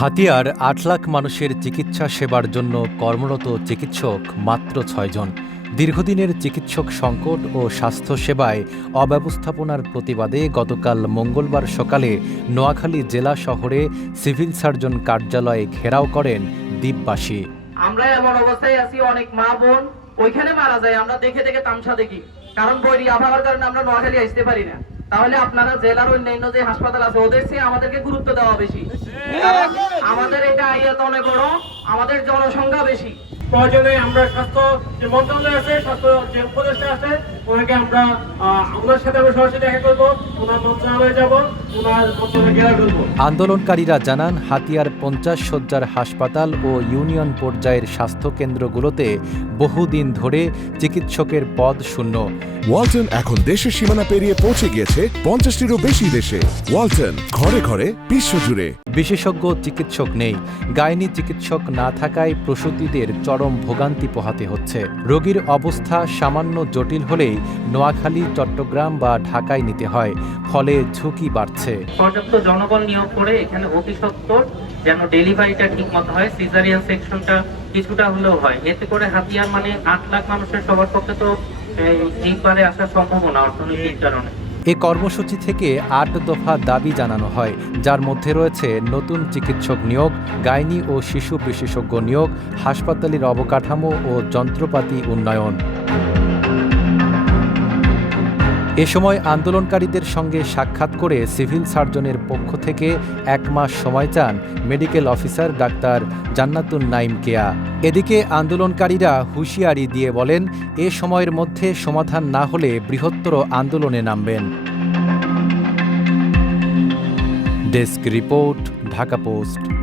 হাতিয়ার আট লাখ মানুষের চিকিৎসা সেবার জন্য কর্মরত চিকিৎসক মাত্র ছয়জন দীর্ঘদিনের চিকিৎসক সংকট ও স্বাস্থ্য সেবায় অব্যবস্থাপনার প্রতিবাদে গতকাল মঙ্গলবার সকালে নোয়াখালী জেলা শহরে সিভিল সার্জন কার্যালয়ে ঘেরাও করেন দ্বীপবাসী। আমরা এমন অবস্থায় আছি, অনেক মা বোন, ওইখানে মারা যায়, আমরা দেখে দেখে তামসা দেখি। কারণ বৈরী আবহাওয়ার কারণে আমরা নোয়াখালী আসতে পারি না। তাহলে আপনারা জেলার অন্যান্য যে হাসপাতাল আছে ওদের চেয়ে আমাদেরকে গুরুত্ব দেওয়া বেশি। আমাদের এটা আইয়াতনে বড় আমাদের জনসংখ্যা বেশি। প্রয়োজনে আমরা স্বাস্থ্য যে মন্ত্রণালয় আছে স্বাস্থ্য যে উপদেষ্টা আছে ওনাকে আমরা ওনার সাথে আমরা সরাসরি দেখা করব ওনার মন্ত্রণালয়ে যাব ওনার মন্ত্রণালয়ে ঘেরা করব আন্দোলনকারীরা জানান হাতিয়ার পঞ্চাশ শয্যার হাসপাতাল ও ইউনিয়ন পর্যায়ের স্বাস্থ্যকেন্দ্রগুলোতে বহুদিন ধরে চিকিৎসকের পদ শূন্য। ওয়ালটন এখন দেশের সীমানা পেরিয়ে পৌঁছে গিয়েছে পঞ্চাশটিরও বেশি দেশে। ওয়ালটন ঘরে ঘরে বিশ্বজুড়ে বিশেষজ্ঞ চিকিৎসক নেই। গাইনি চিকিৎসক না থাকায় প্রসূতিদের চরম ভোগান্তি পোহাতে হচ্ছে। রোগীর অবস্থা সামান্য জটিল হলেই নোয়াখালী, চট্টগ্রাম বা ঢাকায় নিতে হয়। ফলে ঝুঁকি বাড়ছে। পর্যাপ্ত জনবল নিয়োগ করে এখানে অতি সত্বর যেন ডেলিভারিটা ঠিক মতো হয় সিজারিয়ান সেকশনটা কিছুটা হলেও হয়। এতে করে হাতিয়ার মানে আট লাখ মানুষের সবার পক্ষে তো জিপারে আসা সম্ভব না অর্থনৈতিক কারণে। এ কর্মসূচি থেকে আট দফা দাবি জানানো হয়, যার মধ্যে রয়েছে নতুন চিকিৎসক নিয়োগ, গাইনি ও শিশু বিশেষজ্ঞ নিয়োগ, হাসপাতালের অবকাঠামো ও যন্ত্রপাতি উন্নয়ন। এ সময় আন্দোলনকারীদের সঙ্গে সাক্ষাৎ করে সিভিল সার্জনের পক্ষ থেকে এক মাস সময় চান medical officer doctor Jannatun Naim Keya. এদিকে আন্দোলনকারীরা হুঁশিয়ারি দিয়ে বলেন, এ সময়ের মধ্যে সমাধান না হলে বৃহত্তর আন্দোলনে নামবেন। Desk report, Dhaka post.